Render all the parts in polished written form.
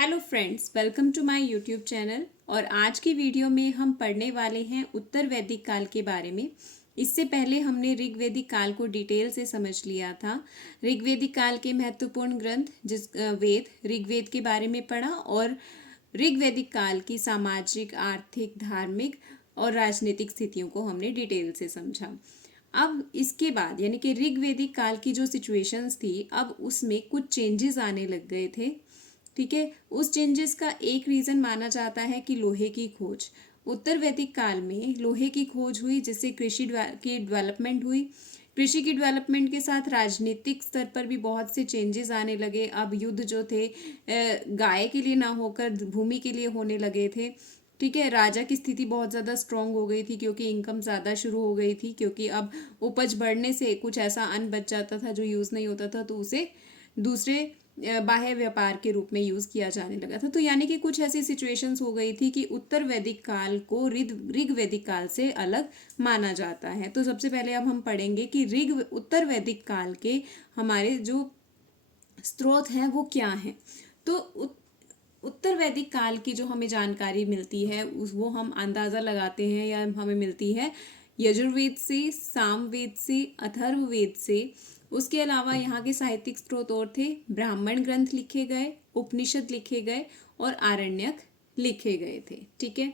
Hello friends, welcome to my YouTube channel. और आज की वीडियो में हम पढ़ने वाले हैं उत्तर वैदिक काल के बारे में। इससे पहले हमने ऋग्वेदिक काल को डिटेल से समझ लिया था। ऋग्वेदिक काल के महत्वपूर्ण ग्रंथ वेद ऋग्वेद के बारे में पढ़ा और ऋग्वेदिक काल की सामाजिक, आर्थिक, धार्मिक और राजनीतिक स्थितियों को हमने डिटेल से समझा। अब इसके बाद यानी कि ऋग्वेदिक काल की जो सिचुएशंस थी, अब उसमें कुछ चेंजेस आने लग गए थे। ठीक है, उस चेंजेस का एक रीज़न माना जाता है कि लोहे की खोज। उत्तर वैदिक काल में लोहे की खोज हुई, जिससे कृषि की डेवलपमेंट हुई। कृषि की डेवलपमेंट के साथ राजनीतिक स्तर पर भी बहुत से चेंजेस आने लगे। अब युद्ध जो थे गाय के लिए ना होकर भूमि के लिए होने लगे थे। ठीक है, राजा की स्थिति बहुत ज़्यादा स्ट्रांग हो गई थी क्योंकि इनकम ज़्यादा शुरू हो गई थी, क्योंकि अब उपज बढ़ने से कुछ ऐसा अन्न बच जाता था जो यूज़ नहीं होता था, तो उसे दूसरे बाह्य व्यापार के रूप में यूज किया जाने लगा था। तो यानी कि कुछ ऐसी सिचुएशंस हो गई थी कि उत्तर वैदिक काल को ऋग्वेदिक काल से अलग माना जाता है। तो सबसे पहले अब हम पढ़ेंगे कि उत्तर वैदिक काल के हमारे जो स्रोत हैं वो क्या हैं। तो उत्तर वैदिक काल की जो हमें जानकारी मिलती है वो हम अंदाज़ा लगाते हैं या हमें मिलती है यजुर्वेद से, सामवेद से, अथर्ववेद से। उसके अलावा यहाँ के साहित्यिक स्रोत और थे, ब्राह्मण ग्रंथ लिखे गए, उपनिषद लिखे गए और आरण्यक लिखे गए थे। ठीक है,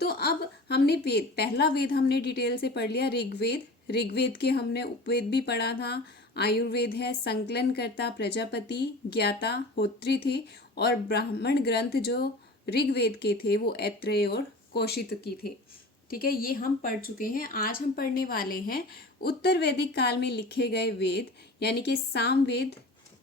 तो अब हमने पहला वेद हमने डिटेल से पढ़ लिया, ऋग्वेद। ऋग्वेद के हमने उपवेद भी पढ़ा था। आयुर्वेद है, संकलनकर्ता प्रजापति, ज्ञाता होत्री थे। और ब्राह्मण ग्रंथ जो ऋग्वेद के थे वो ऐत्रेय और कौशितकी थे। ठीक है, ये हम पढ़ चुके हैं। आज हम पढ़ने वाले हैं उत्तर वैदिक काल में लिखे गए वेद, यानी कि सामवेद,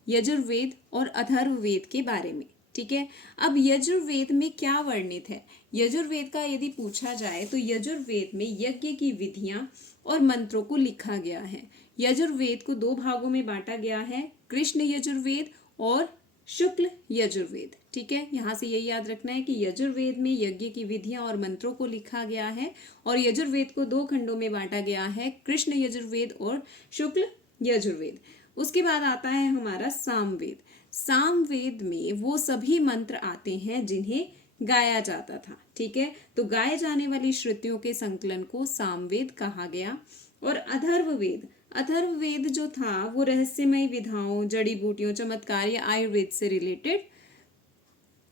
यजुर्वेद और अथर्ववेद के बारे में। ठीक है, अब यजुर्वेद में क्या वर्णित है? यजुर्वेद का यदि पूछा जाए तो यजुर्वेद में यज्ञ की विधियां और मंत्रों को लिखा गया है। यजुर्वेद को दो भागों में बांटा गया है, कृष्ण यजुर्वेद और शुक्ल यजुर्वेद। ठीक है, यहाँ से यही याद रखना है कि यजुर्वेद में यज्ञ की विधियां और मंत्रों को लिखा गया है और यजुर्वेद को दो खंडों में बांटा गया है, कृष्ण यजुर्वेद और शुक्ल यजुर्वेद। उसके बाद आता है हमारा सामवेद। सामवेद में वो सभी मंत्र आते हैं जिन्हें गाया जाता था। ठीक है, तो गाए जाने वाली श्रुतियों के संकलन को सामवेद कहा गया। और अथर्ववेद, अथर्ववेद जो था वो रहस्यमय विधाओं, जड़ी बूटियों, चमत्कार या आयुर्वेद से रिलेटेड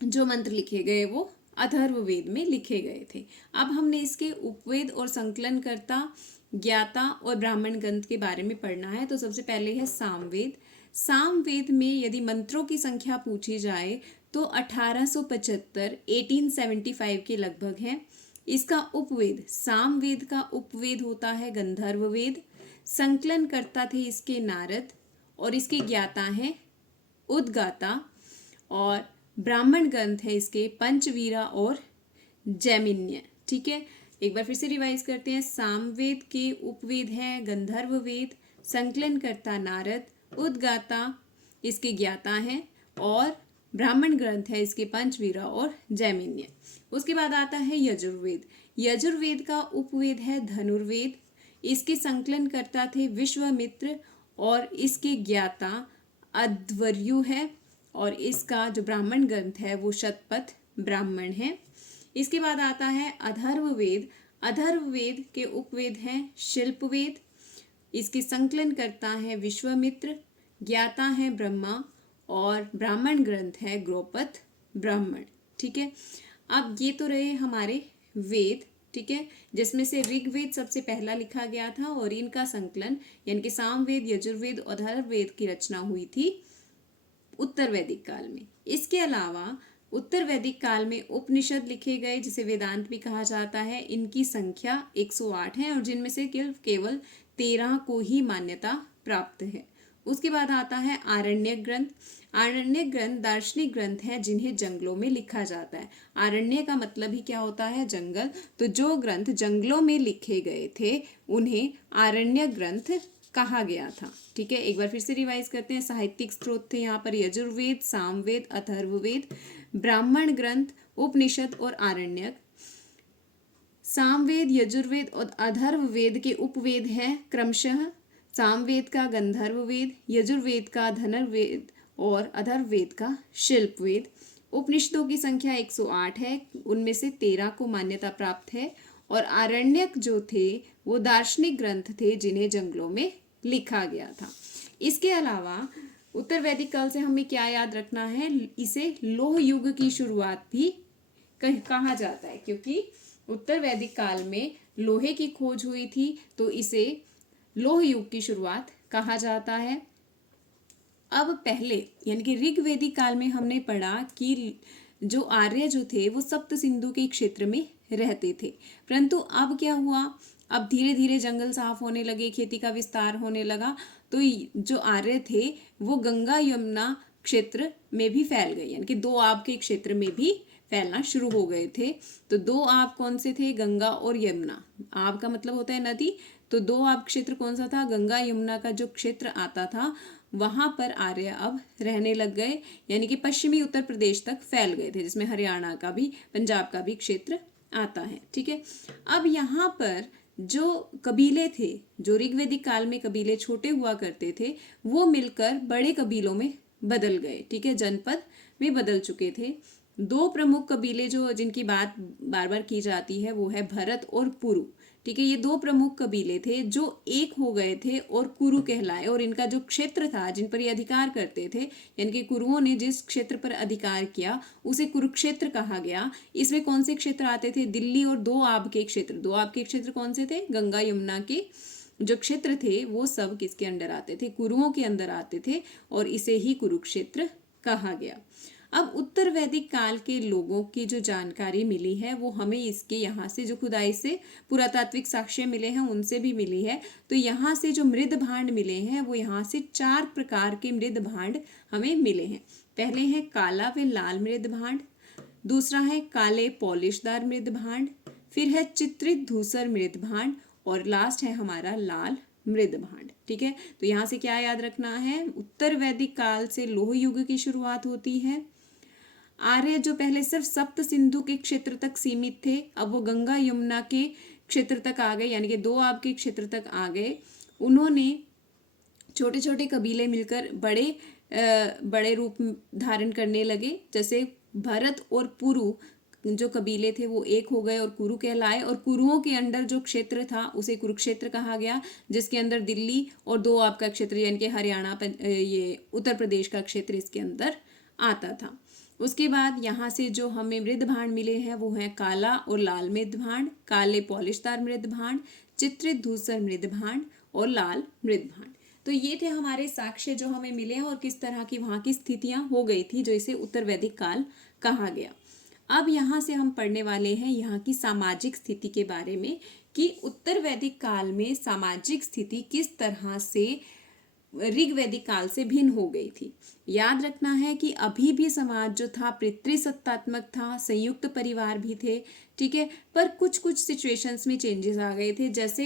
जो मंत्र लिखे गए वो अथर्ववेद में लिखे गए थे। अब हमने इसके उपवेद और संकलनकर्ता, ज्ञाता और ब्राह्मण ग्रंथ के बारे में पढ़ना है। तो सबसे पहले है सामवेद। सामवेद में यदि मंत्रों की संख्या पूछी जाए तो 1875 1875 के लगभग है। इसका उपवेद, सामवेद का उपवेद होता है गंधर्ववेद। संकलन करता थे इसके नारद और इसके ज्ञाता हैं उद्गाता। और ब्राह्मण ग्रंथ है इसके पंचवीरा और जैमिन्य। ठीक है, एक बार फिर से रिवाइज करते हैं। सामवेद के उपवेद हैं गंधर्ववेद, संकलन करता नारद, उद्गाता इसके ज्ञाता हैं और ब्राह्मण ग्रंथ है इसके पंचवीरा और जैमिन्य। उसके बाद आता है यजुर्वेद। यजुर्वेद का उपवेद है धनुर्वेद। इसके संकलन करता थे विश्वामित्र और इसके ज्ञाता अध्वर्यु है और इसका जो ब्राह्मण ग्रंथ है वो शतपथ ब्राह्मण है। इसके बाद आता है अथर्ववेद। अथर्ववेद के उपवेद हैं शिल्पवेद। इसके संकलन करता है विश्वामित्र, ज्ञाता है ब्रह्मा और ब्राह्मण ग्रंथ है गौपथ ब्राह्मण। ठीक है, अब ये तो रहे हमारे वेद। ठीक है, जिसमें से ऋग्वेद सबसे पहला लिखा गया था और इनका संकलन यानी कि सामवेद, यजुर्वेद और अथर्ववेद की रचना हुई थी उत्तर वैदिक काल में। इसके अलावा उत्तर वैदिक काल में उपनिषद लिखे गए, जिसे वेदांत भी कहा जाता है। इनकी संख्या 108 है और जिनमें से केवल 13 को ही मान्यता प्राप्त है। उसके बाद आता है आरण्यक ग्रंथ। आरण्यक ग्रंथ दार्शनिक ग्रंथ हैं जिन्हें जंगलों में लिखा जाता है। आरण्य का मतलब ही क्या होता है? जंगल। तो जो ग्रंथ जंगलों में लिखे गए थे उन्हें आरण्यक ग्रंथ कहा गया था। ठीक है, एक बार फिर से रिवाइज करते हैं। साहित्यिक स्रोत थे यहाँ पर यजुर्वेद, सामवेद, अथर्ववेद, ब्राह्मण ग्रंथ, उपनिषद और आरण्यक। सामवेद, यजुर्वेद और अथर्ववेद के उपवेद हैं क्रमशः सामवेद का गंधर्ववेद, यजुर्वेद का धनुर्वेद और अथर्ववेद का शिल्पवेद। उपनिषदों की संख्या 108 है, उनमें से 13 को मान्यता प्राप्त है। और आरण्यक जो थे वो दार्शनिक ग्रंथ थे जिन्हें जंगलों में लिखा गया था। इसके अलावा उत्तर वैदिक काल से हमें क्या याद रखना है, इसे लोह युग की शुरुआत भी कहा जाता है, क्योंकि उत्तर वैदिक काल में लोहे की खोज हुई थी, तो इसे लोह युग की शुरुआत कहा जाता है। अब पहले यानी कि ऋग्वेदिक काल में हमने पढ़ा कि जो आर्य जो थे वो सप्त सिंधु के क्षेत्र में रहते थे, परंतु अब क्या हुआ, अब धीरे धीरे जंगल साफ होने लगे, खेती का विस्तार होने लगा, तो जो आर्य थे वो गंगा यमुना क्षेत्र में भी फैल गए, यानी कि दो आब के क्षेत्र में भी फैलना शुरू हो गए थे। तो दो आब कौन से थे, गंगा और यमुना। आब का मतलब होता है नदी, तो दो आब क्षेत्र कौन सा था, गंगा यमुना का जो क्षेत्र आता था वहां पर आर्य अब रहने लग गए, यानी कि पश्चिमी उत्तर प्रदेश तक फैल गए थे, जिसमें हरियाणा का भी, पंजाब का भी क्षेत्र आता है। ठीक है, अब यहाँ पर जो कबीले थे, जो ऋग्वेदिक काल में कबीले छोटे हुआ करते थे, वो मिलकर बड़े कबीलों में बदल गए। ठीक है, जनपद में बदल चुके थे। दो प्रमुख कबीले जो जिनकी बात बार बार की जाती है वो है भरत और पुरु। ठीक है, ये दो प्रमुख कबीले थे जो एक हो गए थे और कुरु कहलाए, और इनका जो क्षेत्र था जिन पर ये अधिकार करते थे, यानी कि कुरुओं ने जिस क्षेत्र पर अधिकार किया उसे कुरुक्षेत्र कहा गया। इसमें कौन से क्षेत्र आते थे, दिल्ली और दो आब के क्षेत्र। दो आब के क्षेत्र कौन से थे, गंगा यमुना के जो क्षेत्र थे वो सब किसके अंडर आते थे, कुरुओं के अंदर आते थे, और इसे ही कुरुक्षेत्र कहा गया। अब उत्तर वैदिक काल के लोगों की जो जानकारी मिली है वो हमें इसके यहाँ से जो खुदाई से पुरातात्विक साक्ष्य मिले हैं उनसे भी मिली है। तो यहाँ से जो मृद भांड मिले हैं वो यहाँ से 4 प्रकार के मृद भांड हमें मिले हैं। पहले है काला व लाल मृद भांड, दूसरा है काले पॉलिशदार मृद भांड, फिर है चित्रित धूसर मृद भांड, और लास्ट है हमारा लाल मृद भांड। ठीक है, तो यहाँ से क्या याद रखना है, उत्तर वैदिक काल से लोह युग की शुरुआत होती है। आर्य जो पहले सिर्फ सप्त सिंधु के क्षेत्र तक सीमित थे, अब वो गंगा यमुना के क्षेत्र तक आ गए, यानी कि दो आब के क्षेत्र तक आ गए। उन्होंने छोटे छोटे कबीले मिलकर बड़े रूप धारण करने लगे, जैसे भरत और पुरु जो कबीले थे वो एक हो गए और कुरु कहलाए, और कुरुओं के अंदर जो क्षेत्र था उसे कुरुक्षेत्र कहा गया, जिसके अंदर दिल्ली और दो आब का क्षेत्र यानी कि हरियाणा ये उत्तर प्रदेश का क्षेत्र इसके अंदर आता था। उसके बाद यहाँ से जो हमें मृद भांड मिले हैं वो हैं काला और लाल मृद भांड, काले पॉलिशदार मृद भांड, चित्रित धूसर मृद भांड और लाल मृद भांड। तो ये थे हमारे साक्ष्य जो हमें मिले हैं और किस तरह की वहाँ की स्थितियाँ हो गई थी, जो इसे उत्तर वैदिक काल कहा गया। अब यहाँ से हम पढ़ने वाले हैं यहाँ की सामाजिक स्थिति के बारे में, कि उत्तर वैदिक काल में सामाजिक स्थिति किस तरह से ऋग्वैदिक काल से भिन्न हो गई थी। याद रखना है कि अभी भी समाज जो था पितृसत्तात्मक था, संयुक्त परिवार भी थे। ठीक है, पर कुछ कुछ सिचुएशंस में चेंजेस आ गए थे। जैसे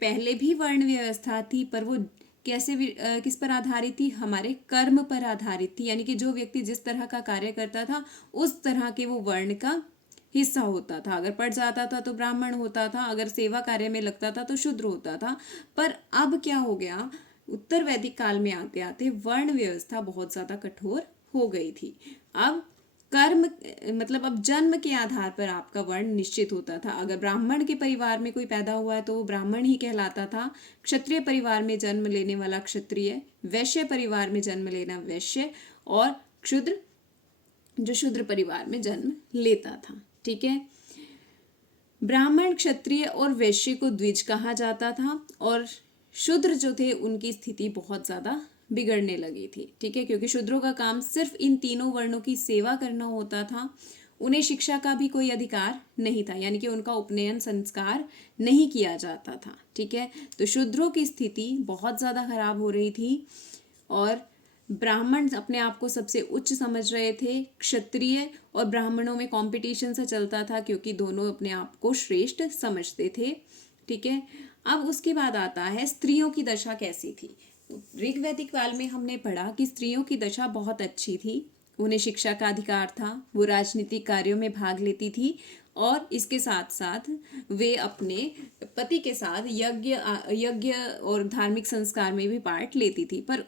पहले भी वर्ण व्यवस्था थी, पर वो कैसे किस पर आधारित थी, हमारे कर्म पर आधारित थी, यानी कि जो व्यक्ति जिस तरह का कार्य करता था उस तरह के वो वर्ण का हिस्सा होता था। अगर पढ़ जाता था तो ब्राह्मण होता था, अगर सेवा कार्य में लगता था तो शूद्र होता था। पर अब क्या हो गया, उत्तर वैदिक काल में आते आते वर्ण व्यवस्था बहुत ज्यादा कठोर हो गई थी। अब कर्म मतलब अब जन्म के आधार पर आपका वर्ण निश्चित होता था। अगर ब्राह्मण के परिवार में कोई पैदा हुआ है तो वो ब्राह्मण ही कहलाता था, क्षत्रिय परिवार में जन्म लेने वाला क्षत्रिय, वैश्य परिवार में जन्म लेना वैश्य, और क्षुद्र जो शूद्र परिवार में जन्म लेता था। ठीक है, ब्राह्मण, क्षत्रिय और वैश्य को द्विज कहा जाता था, और शूद्र जो थे उनकी स्थिति बहुत ज्यादा बिगड़ने लगी थी। ठीक है, क्योंकि शूद्रों का काम सिर्फ इन तीनों वर्णों की सेवा करना होता था, उन्हें शिक्षा का भी कोई अधिकार नहीं था, यानी कि उनका उपनयन संस्कार नहीं किया जाता था। ठीक है, तो शूद्रों की स्थिति बहुत ज्यादा खराब हो रही थी, और ब्राह्मण अपने आप को सबसे उच्च समझ रहे थे। क्षत्रिय और ब्राह्मणों में कंपटीशन सा चलता था, क्योंकि दोनों अपने आप को श्रेष्ठ समझते थे। ठीक है, अब उसके बाद आता है स्त्रियों की दशा कैसी थी। ऋग्वैदिक काल में हमने पढ़ा कि स्त्रियों की दशा बहुत अच्छी थी, उन्हें शिक्षा का अधिकार था, वो राजनीतिक कार्यों में भाग लेती थी, और इसके साथ साथ वे अपने पति के साथ यज्ञ और धार्मिक संस्कार में भी पार्ट लेती थी। पर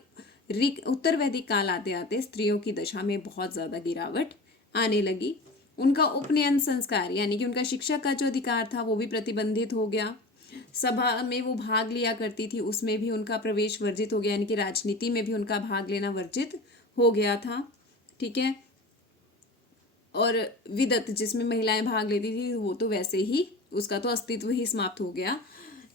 उत्तर वैदिक काल आते आते स्त्रियों की दशा में बहुत ज्यादा गिरावट आने लगी। उनका उपनयन संस्कार यानी कि उनका शिक्षा का जो अधिकार था वो भी प्रतिबंधित हो गया। सभा में वो भाग लिया करती थी, उसमें भी उनका प्रवेश वर्जित हो गया, यानी कि राजनीति में भी उनका भाग लेना वर्जित हो गया था। ठीक है। और विदत जिसमें महिलाएं भाग लेती थी वो तो वैसे ही उसका तो अस्तित्व ही समाप्त हो गया।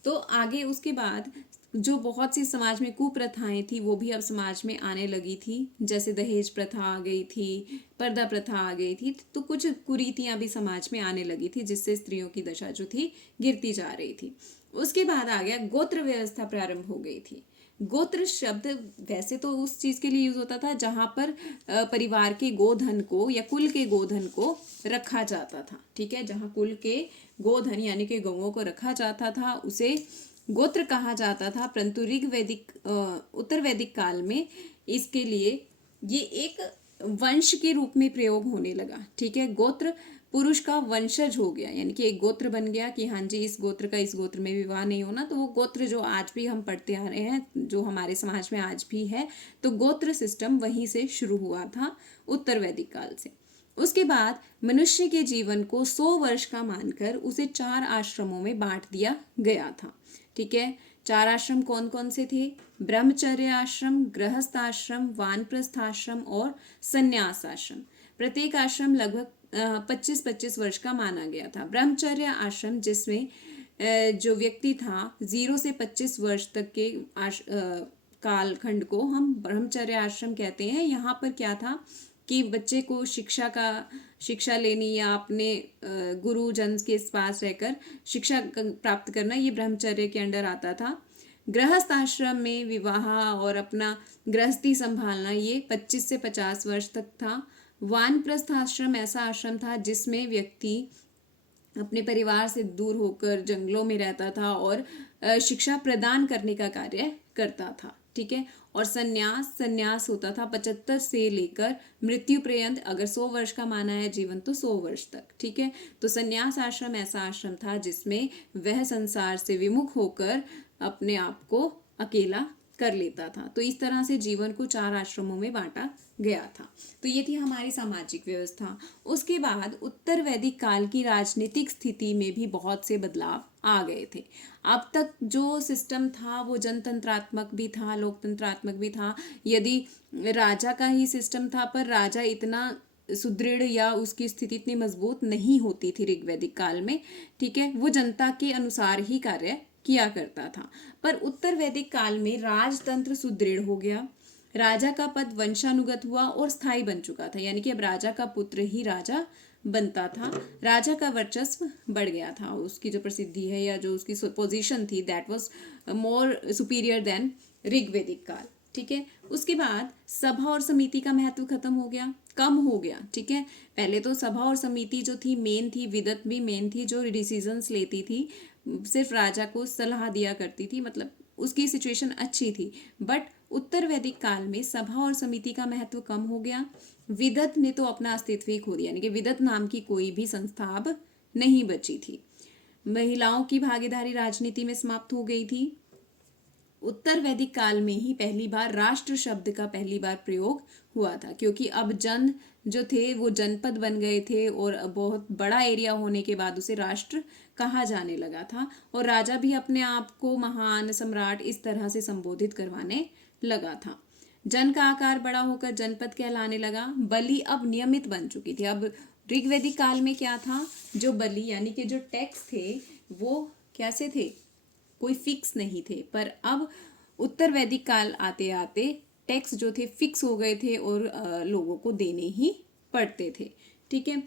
तो आगे उसके बाद जो बहुत सी समाज में कुप्रथाएं थी वो भी अब समाज में आने लगी थी। जैसे दहेज प्रथा आ गई थी, पर्दा प्रथा आ गई थी, तो कुछ कुरीतियां भी समाज में आने लगी थी जिससे स्त्रियों की दशा जो थी गिरती जा रही थी। उसके बाद आ गया गोत्र व्यवस्था प्रारंभ हो गई थी। गोत्र शब्द वैसे तो उस चीज के लिए यूज होता था जहां पर परिवार के गोधन को या कुल के गोधन को रखा जाता था। ठीक है, जहां कुल के गोधन यानी कि गौओं को रखा जाता था उसे गोत्र कहा जाता था। परंतु ऋग्वैदिक उत्तर वैदिक काल में इसके लिए ये एक वंश के रूप में प्रयोग होने लगा। ठीक है, गोत्र पुरुष का वंशज हो गया, यानी कि एक गोत्र बन गया कि हाँ जी इस गोत्र का इस गोत्र में विवाह नहीं होना। तो वो गोत्र जो आज भी हम पढ़ते आ रहे हैं, जो हमारे समाज में आज भी है, तो गोत्र सिस्टम वहीं से शुरू हुआ था उत्तर वैदिक काल से। उसके बाद मनुष्य के जीवन को 100 वर्ष का मानकर उसे 4 आश्रमों में बांट दिया गया था। ठीक है, 4 आश्रम कौन कौन से थे? ब्रह्मचर्य आश्रम, गृहस्थ आश्रम, वानप्रस्थ आश्रम और संन्यास आश्रम। प्रत्येक आश्रम लगभग 25-25 वर्ष का माना गया था। ब्रह्मचर्य आश्रम जिसमें जो व्यक्ति था 0 से 25 वर्ष तक के कालखंड को हम ब्रह्मचर्य आश्रम कहते हैं। यहाँ पर क्या था कि बच्चे को शिक्षा लेनी या अपने गुरुजन के पास रहकर शिक्षा प्राप्त करना, ये ब्रह्मचर्य के अंडर आता था। गृहस्थ आश्रम में विवाह और अपना गृहस्थी संभालना ये 25 से 50 वर्ष तक था। वानप्रस्थ आश्रम ऐसा आश्रम था जिसमें व्यक्ति अपने परिवार से दूर होकर जंगलों में रहता था और शिक्षा प्रदान करने का कार्य करता था। ठीक है, और संन्यास होता था 75 से लेकर मृत्यु पर्यंत। अगर 100 वर्ष का माना है जीवन तो 100 वर्ष तक। ठीक है, तो संन्यास आश्रम ऐसा आश्रम था जिसमें वह संसार से विमुख होकर अपने आप को अकेला कर लेता था। तो इस तरह से जीवन को 4 आश्रमों में बांटा गया था। तो ये थी हमारी सामाजिक व्यवस्था। उसके बाद उत्तर वैदिक काल की राजनीतिक स्थिति में भी बहुत से बदलाव आ गए थे। अब तक जो सिस्टम था वो जनतंत्रात्मक भी था, लोकतंत्रात्मक भी था। यदि राजा का ही सिस्टम था, पर राजा इतना सुदृढ़ या उसकी स्थिति इतनी मजबूत नहीं होती थी ऋग्वैदिक काल में। ठीक है, वो जनता के अनुसार ही कार्य किया करता था। पर उत्तर वैदिक काल में राजतंत्र सुदृढ़ हो गया। राजा का पद वंशानुगत हुआ और स्थायी बन चुका था, यानी कि अब राजा का पुत्र ही राजा बनता था। राजा का वर्चस्व बढ़ गया था, उसकी जो प्रसिद्धि है या जो उसकी पोजीशन थी that was more superior than Rigvedic काल। ठीक है, उसके बाद सभा और समिति का महत्व खत्म हो गया, कम हो गया। ठीक है, पहले तो सभा और समिति जो थी मेन थी, विदत भी मेन थी जो डिसीजंस लेती थी, सिर्फ राजा को सलाह दिया करती थी, मतलब उसकी सिचुएशन अच्छी थी। बट उत्तर वैदिक काल में सभा और समिति का महत्व कम हो गया। विदत ने तो अपना अस्तित्व ही खो दिया, यानी कि विदत नाम की कोई भी संस्था अब नहीं बची थी। महिलाओं की भागीदारी राजनीति में समाप्त हो गई थी। उत्तर वैदिक काल में ही पहली बार राष्ट्र शब्द का पहली बार प्रयोग हुआ था, क्योंकि अब जन जो थे वो जनपद बन गए थे और बहुत बड़ा एरिया होने के बाद उसे राष्ट्र कहा जाने लगा था। और राजा भी अपने आप को महान सम्राट इस तरह से संबोधित करवाने लगा था। जन का आकार बड़ा होकर जनपद कहलाने लगा। बलि अब नियमित बन चुकी थी। अब ऋग्वैदिक काल में क्या था, जो बलि यानी कि जो टैक्स थे वो कैसे थे, कोई फिक्स नहीं थे। पर अब उत्तर वैदिक काल आते आते टैक्स जो थे फिक्स हो गए थे और लोगों को देने ही पड़ते थे। ठीक है,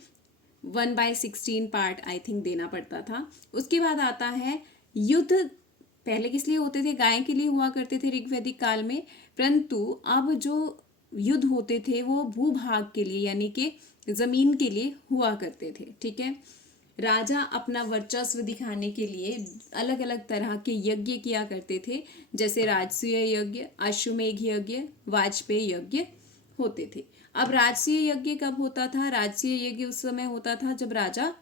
1/16 पार्ट आई थिंक देना पड़ता था। उसके बाद आता है युद्ध। पहले किस लिए होते थे? गाय के लिए हुआ करते थे ऋग्वैदिक काल में। परंतु अब जो युद्ध होते थे वो भूभाग के लिए यानी कि जमीन के लिए हुआ करते थे। ठीक है, राजा अपना वर्चस्व दिखाने के लिए अलग अलग तरह के यज्ञ किया करते थे, जैसे राजसूय यज्ञ, अश्वमेघ यज्ञ, वाजपेयी यज्ञ होते थे। अब राजसूय यज्ञ कब होता था? राजसूय यज्ञ उस समय होता था जब राजा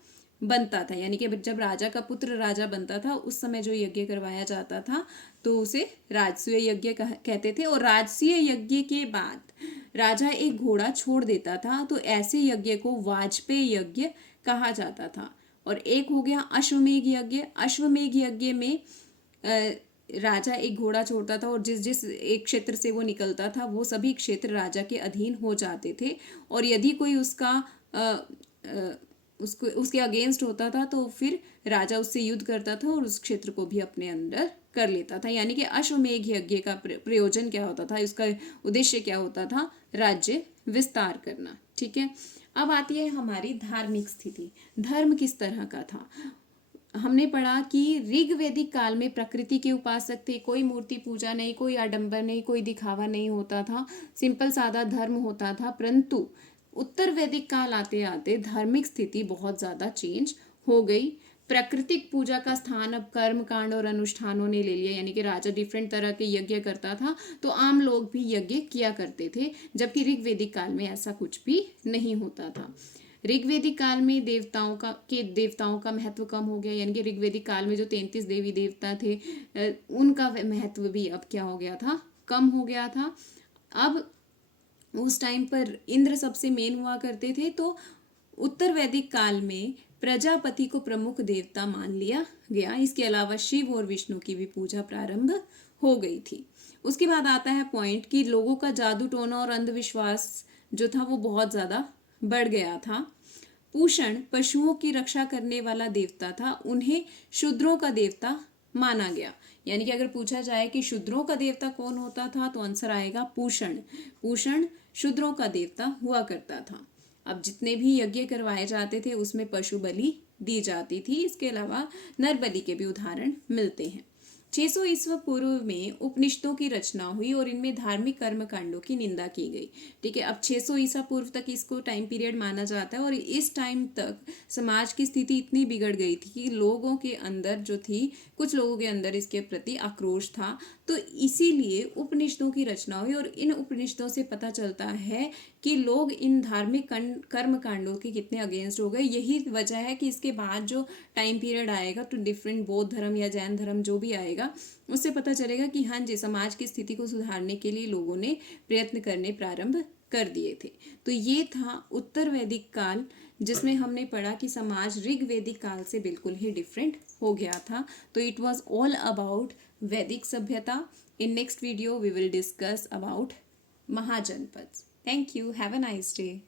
बनता था, यानी कि जब राजा का पुत्र राजा बनता था उस समय जो यज्ञ करवाया जाता था तो उसे राजसूय यज्ञ कहते थे। और राजसूय यज्ञ के बाद राजा एक घोड़ा छोड़ देता था तो ऐसे यज्ञ को वाजपेय यज्ञ कहा जाता था। और एक हो गया अश्वमेध यज्ञ। अश्वमेध यज्ञ में राजा एक घोड़ा छोड़ता था और जिस जिस एक क्षेत्र से वो निकलता था वो सभी क्षेत्र राजा के अधीन हो जाते थे। और यदि कोई उसका उसको उसके अगेंस्ट होता था तो फिर राजा उससे युद्ध करता था और उस क्षेत्र को भी अपने अंदर कर लेता था। यानी कि अश्वमेध यज्ञ का प्रयोजन क्या होता था, इसका उद्देश्य क्या होता था, राज्य विस्तार करना। ठीक है, अब आती है हमारी धार्मिक स्थिति। धर्म किस तरह का था। हमने पढ़ा कि ऋग्वैदिक काल में प्रकृति के उपासक थे, कोई मूर्ति पूजा नहीं, कोई आडंबर नहीं, कोई दिखावा नहीं होता था, सिंपल सादा धर्म होता था। परंतु उत्तर वैदिक काल आते आते धार्मिक स्थिति बहुत ज़्यादा चेंज हो गई। प्राकृतिक पूजा का स्थान अब कर्म कांड और अनुष्ठानों ने ले लिया। यानी कि राजा डिफरेंट तरह के यज्ञ करता था तो आम लोग भी यज्ञ किया करते थे, जबकि ऋग्वैदिक काल में ऐसा कुछ भी नहीं होता था। ऋग्वैदिक काल में देवताओं का महत्व कम हो गया। यानी कि ऋग्वैदिक काल में जो 33 देवी देवता थे उनका महत्व भी अब क्या हो गया था, कम हो गया था। अब उस टाइम पर इंद्र सबसे मेन हुआ करते थे। तो उत्तर वैदिक काल में प्रजापति को प्रमुख देवता मान लिया गया। इसके अलावा शिव और विष्णु की भी पूजा प्रारंभ हो गई थी। उसके बाद आता है पॉइंट कि लोगों का जादू टोना और अंधविश्वास जो था वो बहुत ज़्यादा बढ़ गया था। पूषण पशुओं की रक्षा करने वाला देवता था, उन्हें शूद्रों का देवता माना गया। यानी कि अगर पूछा जाए कि शूद्रों का देवता कौन होता था तो आंसर आएगा पूषण। पूषण शूद्रों का देवता हुआ करता था। अब जितने भी यज्ञ करवाए जाते थे उसमें पशु बलि दी जाती थी। इसके अलावा नर बलि के भी उदाहरण मिलते हैं। 600 ईस्वी पूर्व में उपनिषदों की रचना हुई और इनमें धार्मिक कर्म कांडों की निंदा की गई। ठीक है, अब 600 ईसा पूर्व तक इसको टाइम पीरियड माना जाता है। और इस टाइम तक समाज की स्थिति इतनी बिगड़ गई थी कि लोगों के अंदर जो थी, कुछ लोगों के अंदर इसके प्रति आक्रोश था। तो इसीलिए उपनिषदों की रचना हुई और इन उपनिषदों से पता चलता है कि लोग इन धार्मिक कर्म कांडों के कितने अगेंस्ट हो गए। यही वजह है कि इसके बाद जो टाइम पीरियड आएगा तो डिफरेंट बौद्ध धर्म या जैन धर्म जो भी आएगा उससे पता चलेगा कि हाँ जी, समाज की स्थिति को सुधारने के लिए लोगों ने प्रयत्न करने प्रारंभ कर दिए थे। तो ये था उत्तर वैदिक काल, जिसमें हमने पढ़ा कि समाज ऋग्वैदिक काल से बिल्कुल ही डिफरेंट हो गया था। तो it was all about Vedic सभ्यता। In next video we will discuss about mahajanapada. Thank you, have a nice day.